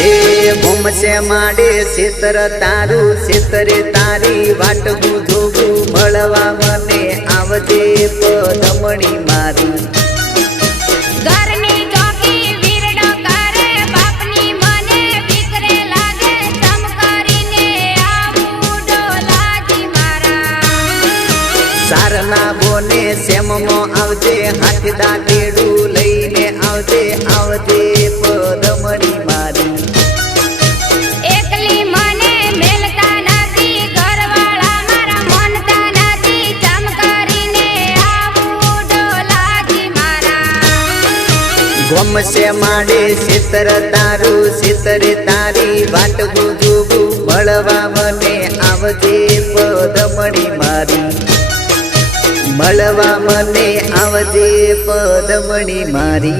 घूमसे माडे सीतर तारू सीतरे तारी वाट जोगू मळवा मने आवजे पदमणी मारी घरनी जोगी वीरडो करे बापनी मने विकरे लागे चमकारीने आवू डोलाजी मारा सारना बोने सेममो आवजे हाथ दाटेडू लईने आवजे आवजे पदमणी मारी घूमसे माडे सीतर तारू सीतरे तारी वाट जोगू मळवा मने आवजे पदमणी मारी मळवा मने आवजे पदमणी मारी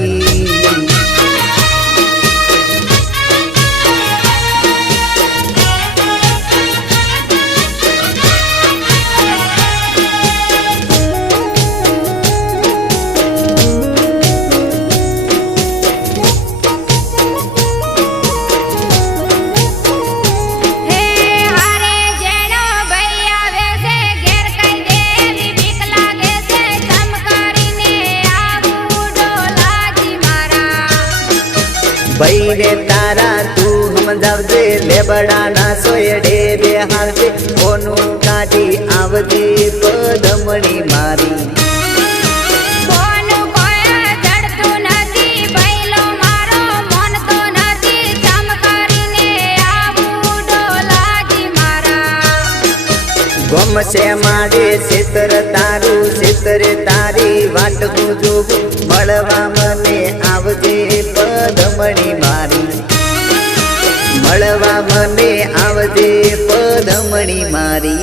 बईने तारा तू हम जावजे लेबड़ा ना सोयडे बेहारजे कोनु काढी आवजे पदमणी मारी कोनु कोया जड़तु नथी बैलो मारो मन तो नथी चमकारीने आवू डोलाजी मारा घूमसे माडे सीतर तारू सीतरे तारी वाट जोगू मळवा मने आवजे पदमणी मारी मळवा मने आवजे पदमणी मारी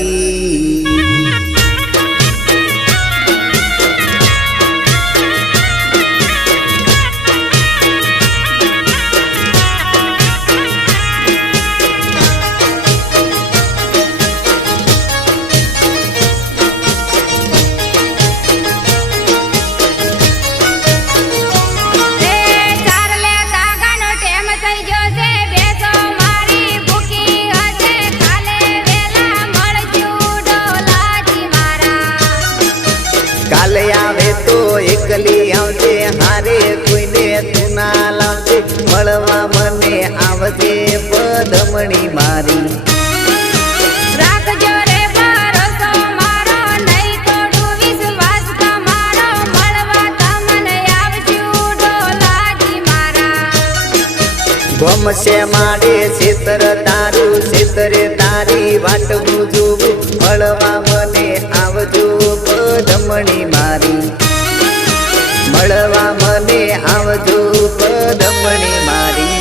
काले आवे तो एकली आवजे हारे कोईने तू ना लावजे मळवा मने आवजे पदमणी मारी राखजो रे भरोસો मारो नहीं तोड़ू विश्वास તમારો મળવા તમને આવજો ડોલાજી મારા घूमसे माडे सीतर तारू सीतरे तारी वाट जोगू मळवा मने आवजो पदमणी मारी मळवा मने आवजो पदमणी मारी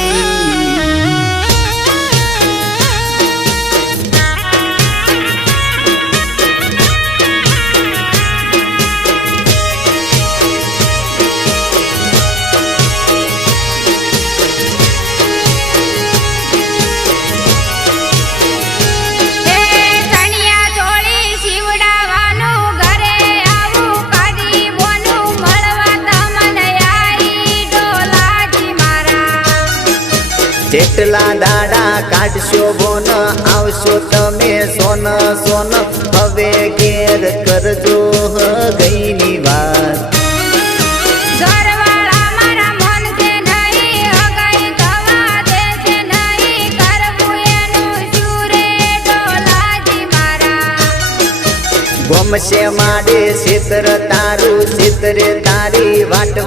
जेटला दाड़ा काढशो बोन आवशो तमे सोन सोन हवे घेर करजो गईनी वात घरवाळा मारा मन से नहीं हगाई थवा देसे नहीं करबू एनु सूरे डोलाजी मारा घूमसे माडे सीतर तारू सीतरे तारी वाट